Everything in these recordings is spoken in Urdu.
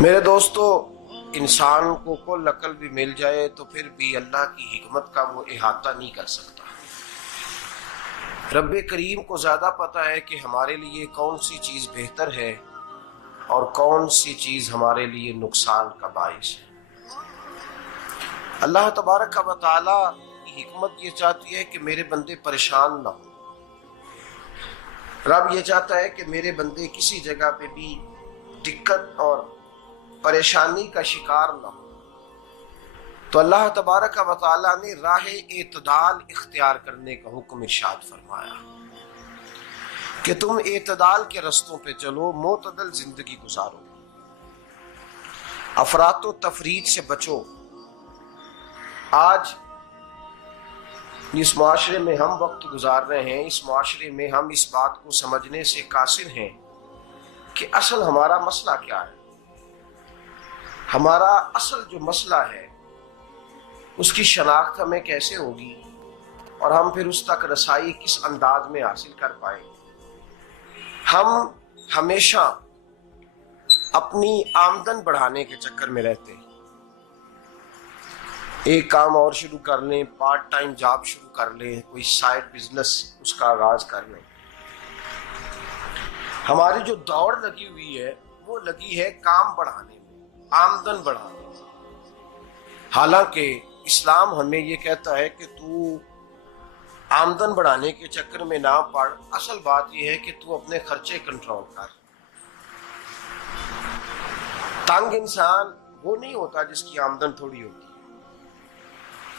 میرے دوستو، انسان کو کل عقل بھی مل جائے تو پھر بھی اللہ کی حکمت کا وہ احاطہ نہیں کر سکتا۔ رب کریم کو زیادہ پتہ ہے کہ ہمارے لیے کون سی چیز بہتر ہے اور کون سی چیز ہمارے لیے نقصان کا باعث ہے۔ اللہ تبارک و تعالی کی حکمت یہ چاہتی ہے کہ میرے بندے پریشان نہ ہوں۔ رب یہ چاہتا ہے کہ میرے بندے کسی جگہ پہ بھی دقت اور پریشانی کا شکار نہ ہو، تو اللہ تبارک و تعالی نے راہ اعتدال اختیار کرنے کا حکم ارشاد فرمایا کہ تم اعتدال کے رستوں پہ چلو، معتدل زندگی گزارو، افراط و تفریط سے بچو۔ آج جس معاشرے میں ہم وقت گزار رہے ہیں، اس معاشرے میں ہم اس بات کو سمجھنے سے قاصر ہیں کہ اصل ہمارا مسئلہ کیا ہے۔ ہمارا اصل جو مسئلہ ہے اس کی شناخت ہمیں کیسے ہوگی اور ہم پھر اس تک رسائی کس انداز میں حاصل کر پائیں۔ ہم ہمیشہ اپنی آمدن بڑھانے کے چکر میں رہتے ہیں، ایک کام اور شروع کر لیں، پارٹ ٹائم جاب شروع کر لیں، کوئی سائیڈ بزنس اس کا آغاز کر لیں۔ ہماری جو دوڑ لگی ہوئی ہے وہ لگی ہے کام بڑھانے میں، آمدن بڑھانے میں، حالانکہ اسلام ہمیں یہ کہتا ہے کہ تو آمدن بڑھانے کے چکر میں نہ پڑ، اصل بات یہ ہے کہ تو اپنے خرچے کنٹرول کر۔ تنگ انسان وہ نہیں ہوتا جس کی آمدن تھوڑی ہوتی ہے،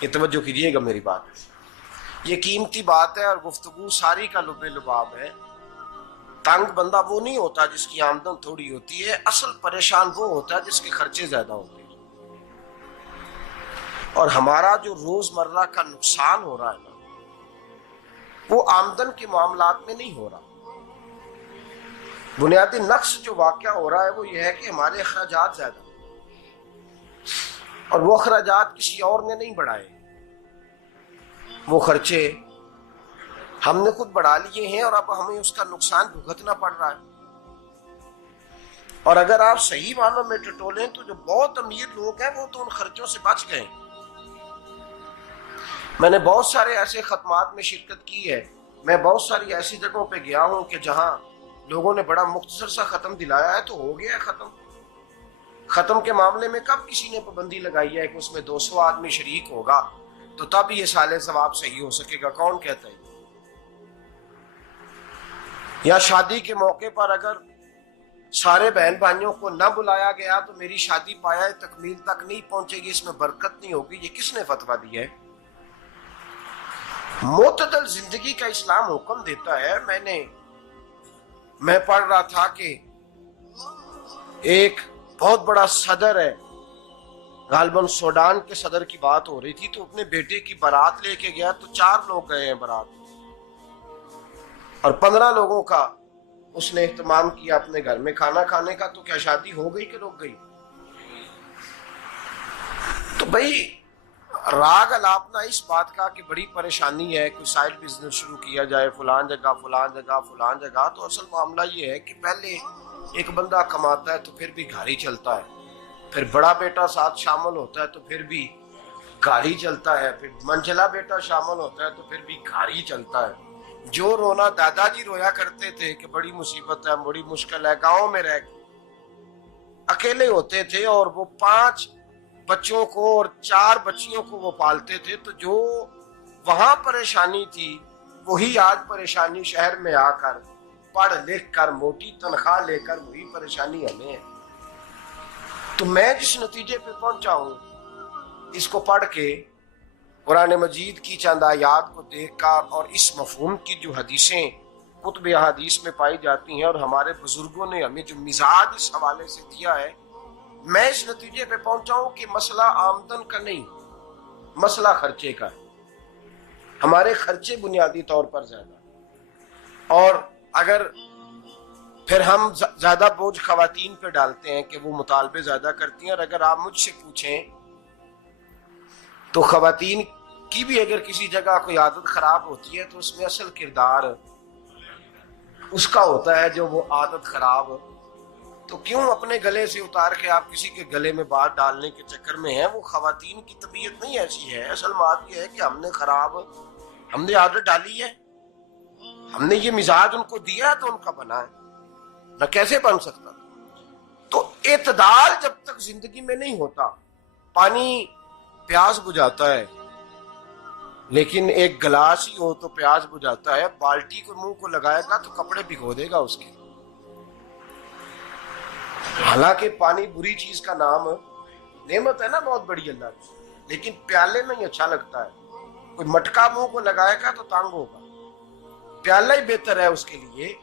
یہ توجہ کیجیے گا میری بات، یہ قیمتی بات ہے اور گفتگو ساری کا لب لباب ہے۔ تنگ بندہ وہ نہیں ہوتا جس کی آمدن تھوڑی ہوتی ہے، اصل پریشان وہ ہوتا ہے جس کے خرچے زیادہ ہوتے ہیں۔ اور ہمارا جو روزمرہ کا نقصان ہو رہا ہے نا، وہ آمدن کے معاملات میں نہیں ہو رہا۔ بنیادی نقص جو واقعہ ہو رہا ہے وہ یہ ہے کہ ہمارے اخراجات زیادہ ہیں اور وہ اخراجات کسی اور نے نہیں بڑھائے، وہ خرچے ہم نے خود بڑھا لیے ہیں اور اب ہمیں اس کا نقصان بھگتنا پڑ رہا ہے۔ اور اگر آپ صحیح معنوں میں ٹٹولیں تو جو بہت امیر لوگ ہیں وہ تو ان خرچوں سے بچ گئے۔ میں نے بہت سارے ایسے ختمات میں شرکت کی ہے، میں بہت ساری ایسی جگہوں پہ گیا ہوں کہ جہاں لوگوں نے بڑا مختصر سا ختم دلایا ہے تو ہو گیا ہے ختم۔ ختم کے معاملے میں کب کسی نے پابندی لگائی ہے کہ اس میں 200 آدمی شریک ہوگا تو تب یہ سال ثواب صحیح ہو سکے گا؟ کون کہتا ہے؟ یا شادی کے موقع پر اگر سارے بہن بھائیوں کو نہ بلایا گیا تو میری شادی پایہ تکمیل تک نہیں پہنچے گی، اس میں برکت نہیں ہوگی، یہ کس نے فتویٰ دیا ہے؟ معتدل زندگی کا اسلام حکم دیتا ہے۔ میں پڑھ رہا تھا کہ ایک بہت بڑا صدر ہے، غالباً سوڈان کے صدر کی بات ہو رہی تھی، تو اپنے بیٹے کی بارات لے کے گیا تو 4 لوگ گئے ہیں بارات اور 15 لوگوں کا اس نے اہتمام کیا اپنے گھر میں کھانا کھانے کا، تو کیا شادی ہو گئی کہ رک گئی؟ تو بھائی راگ الاپنا اس بات کا کہ بڑی پریشانی ہے، کوئی سائیڈ بزنس شروع کیا جائے فلان جگہ فلان جگہ فلان جگہ، تو اصل معاملہ یہ ہے کہ پہلے ایک بندہ کماتا ہے تو پھر بھی گھر ہی چلتا ہے، پھر بڑا بیٹا ساتھ شامل ہوتا ہے تو پھر بھی گھر ہی چلتا ہے، پھر منجلا بیٹا شامل ہوتا ہے تو پھر بھی گھر ہی چلتا ہے۔ جو رونا دادا جی رویا کرتے تھے کہ بڑی مصیبت ہے، بڑی مشکل ہے، گاؤں میں رہ اکیلے ہوتے تھے اور وہ 5 بچوں کو اور 4 بچیوں کو وہ پالتے تھے، تو جو وہاں پریشانی تھی وہی آج پریشانی شہر میں آ کر پڑھ لکھ کر موٹی تنخواہ لے کر وہی پریشانی ہمیں ہے۔ تو میں جس نتیجے پہ پہنچا ہوں اس کو پڑھ کے، قرآن مجید کی چند آیات کو دیکھ کر اور اس مفہوم کی جو حدیثیں کتب احادیث میں پائی جاتی ہیں اور ہمارے بزرگوں نے ہمیں جو مزاج اس حوالے سے دیا ہے، میں اس نتیجے پہ پہنچا ہوں کہ مسئلہ آمدن کا نہیں، مسئلہ خرچے کا ہے۔ ہمارے خرچے بنیادی طور پر زیادہ، اور اگر پھر ہم زیادہ بوجھ خواتین پہ ڈالتے ہیں کہ وہ مطالبے زیادہ کرتی ہیں، اور اگر آپ مجھ سے پوچھیں تو خواتین کی بھی اگر کسی جگہ کوئی عادت خراب ہوتی ہے تو اس میں اصل کردار اس کا ہوتا ہے جو وہ عادت خراب تو کیوں اپنے گلے سے اتار کے آپ کسی کے گلے میں بات ڈالنے کے چکر میں ہیں؟ وہ خواتین کی طبیعت نہیں ایسی ہے. اصل بات یہ ہے کہ ہم نے عادت ڈالی ہے، ہم نے یہ مزاج ان کو دیا تو ان کا بنا ہے، نہ کیسے بن سکتا. تو اعتدال جب تک زندگی میں نہیں ہوتا، پانی پیاس بجھاتا ہے لیکن ایک گلاس ہی ہو تو پیاس بجھاتا ہے، بالٹی کو منہ کو لگائے گا تو کپڑے بھگو دے گا اس کے. حالانکہ پانی بری چیز کا نام نعمت ہے نا بہت بڑی اللہ کی، لیکن پیالے میں ہی اچھا لگتا ہے. کوئی مٹکا منہ کو لگائے گا تو تانگ ہوگا، پیالہ ہی بہتر ہے اس کے لیے.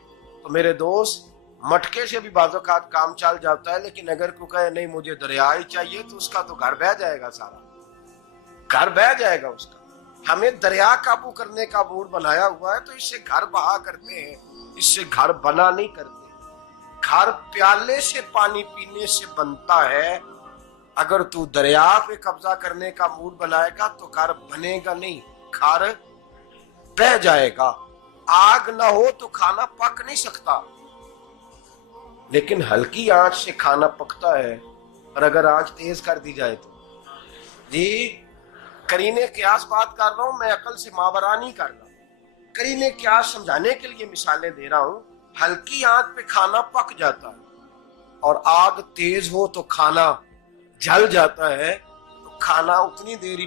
تو میرے دوست، مٹکے سے بھی بعض اوقات کام چل جاتا ہے، لیکن اگر کوئی کہے نہیں مجھے دریا ہی چاہیے تو اس کا تو گھر بہ جائے گا، سارا گھر بہ جائے گا اس کا. ہمیں دریا قابو کرنے کا موڈ بنایا ہوا ہے تو اس سے گھر بہا کرتے ہیں، اس سے گھر بنا نہیں کرتے. گھر پیالے سے پانی پینے سے بنتا ہے. اگر تو دریا پہ قبضہ کرنے کا موڈ بنائے گا تو گھر بنے گا نہیں، گھر بہ جائے گا. آگ نہ ہو تو کھانا پک نہیں سکتا، لیکن ہلکی آنچ سے کھانا پکتا ہے. اور اگر آنچ تیز کر دی جائے تو جی قرینے قیاس بات کر رہا ہوں، میں عقل سے ماورا نہیں کر رہا. قرینے قیاس سمجھانے کے لیے مثالیں دے رہا ہوں. ہلکی آنچ پہ کھانا پک جاتا ہے اور آگ تیز ہو تو کھانا جل جاتا ہے. تو کھانا اتنی دیر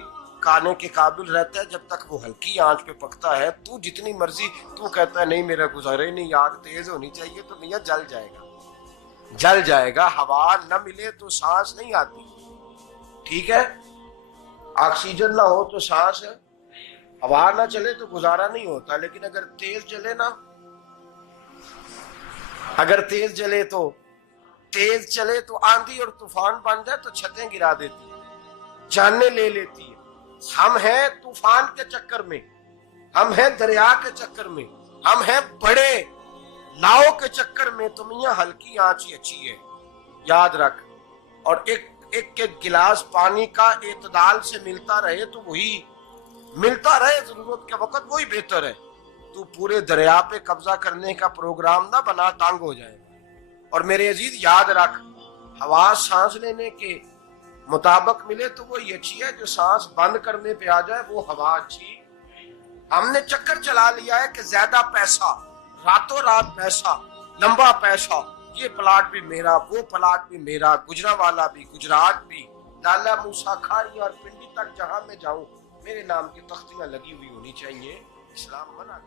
کھانے کے قابل رہتا ہے جب تک وہ ہلکی آنچ پہ پکتا ہے. تو جتنی مرضی تو کہتا ہے نہیں میرا گزارے نہیں، آگ تیز ہونی چاہیے، تو میاں جل جائے گا، جل جائے گا. ہوا نہ ملے تو سانس نہیں آتی، ٹھیک ہے؟ آکسیجن نہ ہو تو سانس، ہوا نہ چلے تو گزارا نہیں ہوتا. لیکن اگر تیز چلے نا، اگر تیز چلے تو آندھی اور طوفان بن جائے تو چھتیں گرا دیتی ہے، جانیں لے لیتی ہے. ہم ہیں طوفان کے چکر میں، ہم ہیں دریا کے چکر میں، ہم ہیں بڑے لاؤ کے چکر میں. تو میاں ہلکی آنچ ہی اچھی ہے، یاد رکھ. اور ایک گلاس پانی کا اعتدال سے ملتا رہے تو وہی ملتا رہے، ضرورت کے وقت وہی بہتر ہے. تو پورے دریا پہ قبضہ کرنے کا پروگرام نہ بنا، تانگ ہو جائے گا. اور میرے عزیز یاد رکھ، ہوا سانس لینے کے مطابق ملے تو وہی اچھی ہے، جو سانس بند کرنے پہ آ جائے وہ ہوا اچھی. ہم نے چکر چلا لیا ہے کہ زیادہ پیسہ، راتوں رات پیسہ، لمبا پیسہ، یہ پلاٹ بھی میرا، وہ پلاٹ بھی میرا، گجرانوالہ بھی، گجرات بھی، لالا موسیٰ کھاری اور پنڈی تک جہاں میں جاؤں میرے نام کی تختیاں لگی ہوئی ہونی چاہیے. اسلام منع